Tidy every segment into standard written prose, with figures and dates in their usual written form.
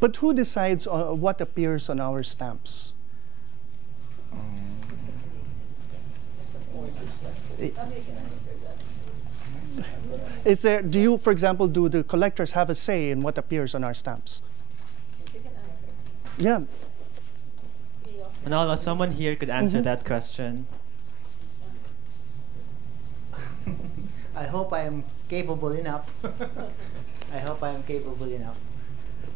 But who decides what appears on our stamps? Is there, do you, for example, do the collectors have a say in what appears on our stamps? You can answer. Yeah. Manolo, someone here could answer that question. I hope I am capable enough. I hope I am capable enough.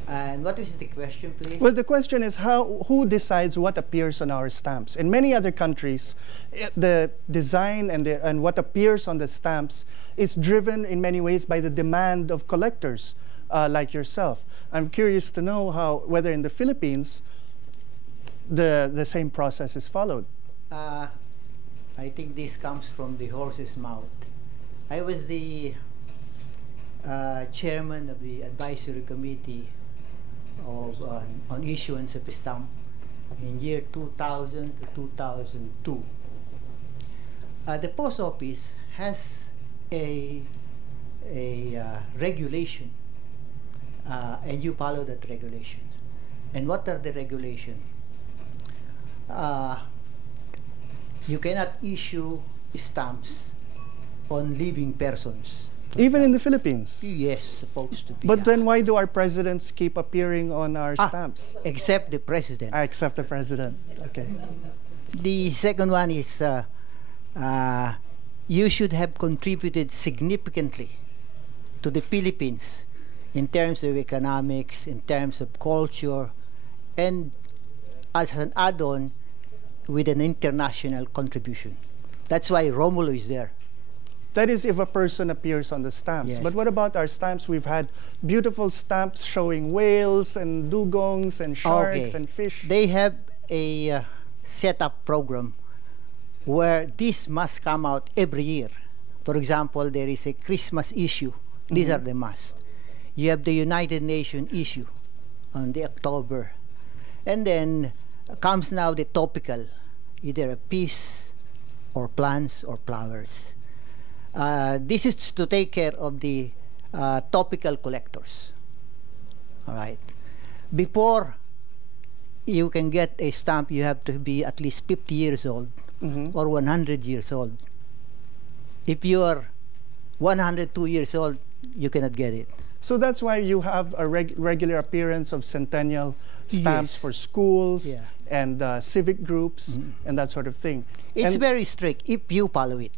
And what is the question, please? Well, the question is who decides what appears on our stamps? In many other countries, the design and what appears on the stamps is driven in many ways by the demand of collectors like yourself. I'm curious to know whether in the Philippines the same process is followed. I think this comes from the horse's mouth. I was the chairman of the advisory committee on issuance of a stamp in year 2000 to 2002. The post office has a regulation, and you follow that regulation. And what are the regulations? You cannot issue stamps on living persons. Even in the Philippines? Yes, supposed to be. But then why do our presidents keep appearing on our stamps? Except the president. Except the president. Okay. The second one is you should have contributed significantly to the Philippines in terms of economics, in terms of culture, and as an add-on with an international contribution. That's why Romulo is there. That is if a person appears on the stamps. Yes. But what about our stamps? We've had beautiful stamps showing whales and dugongs and sharks and fish. They have a set-up program where this must come out every year. For example, there is a Christmas issue. These are the must. You have the United Nations issue on the October. And then comes now the topical, either a piece or plants or flowers. This is to take care of the topical collectors. All right. Before you can get a stamp, you have to be at least 50 years old or 100 years old. If you are 102 years old, you cannot get it. So that's why you have a regular appearance of centennial stamps for schools and civic groups and that sort of thing. It's very strict if you follow it.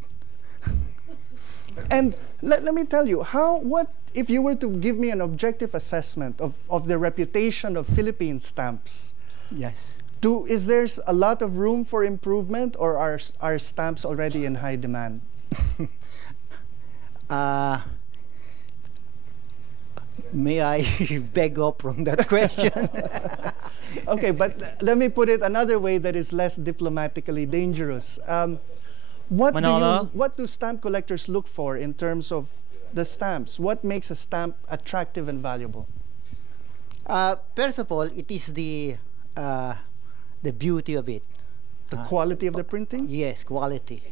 And let me tell you, what if you were to give me an objective assessment of the reputation of Philippine stamps? Yes. Is there a lot of room for improvement, or are stamps already in high demand? May I beg off from that question? Okay, but let me put it another way that is less diplomatically dangerous. What do stamp collectors look for in terms of the stamps? What makes a stamp attractive and valuable? First of all, it is the beauty of it. The quality of the printing? Yes, quality.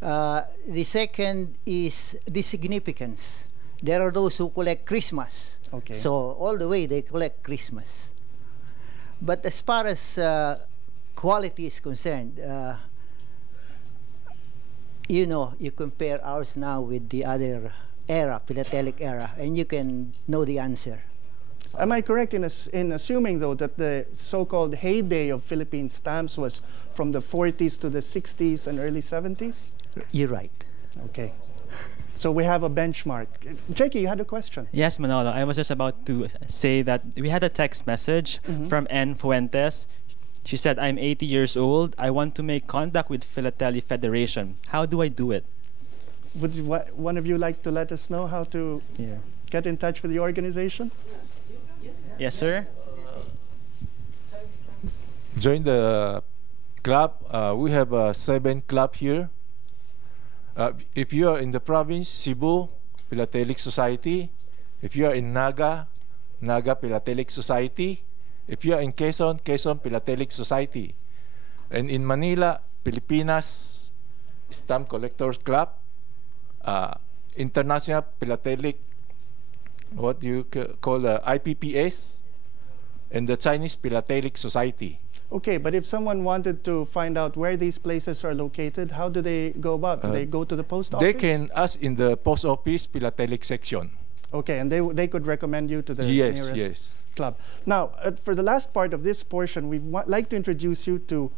The second is the significance. There are those who collect Christmas. Okay. So all the way they collect Christmas. But as far as quality is concerned, you know, you compare ours now with the other era, philatelic era, and you can know the answer. Am I correct in assuming, though, that the so-called heyday of Philippine stamps was from the 40s to the 60s and early 70s? You're right. Okay. So we have a benchmark. Jackie, you had a question. Yes, Manolo. I was just about to say that we had a text message from N. Fuentes. She said, I'm 80 years old. I want to make contact with Philately Federation. How do I do it? Would one of you like to let us know how to get in touch with the organization? Yes, sir. Join the club. We have 7 clubs here. If you are in the province, Cebu, Philatelic Society. If you are in Naga, Naga Philatelic Society. If you are in Quezon, Quezon Philatelic Society. And in Manila, Pilipinas Stamp Collectors Club, International Philatelic, what do you call IPPS, and the Chinese Philatelic Society. Okay, but if someone wanted to find out where these places are located, how do they go about? Do they go to the post office? They can ask in the post office Philatelic section. Okay, and they could recommend you to the Yes, nearest yes. club. Now, for the last part of this portion, we'd like to introduce you to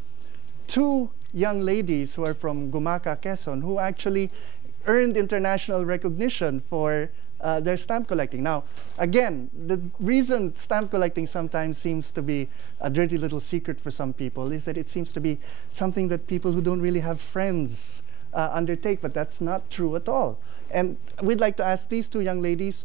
two young ladies who are from Gumaca, Quezon, who actually earned international recognition for their stamp collecting. Now, again, the reason stamp collecting sometimes seems to be a dirty little secret for some people is that it seems to be something that people who don't really have friends undertake, but that's not true at all. And we'd like to ask these two young ladies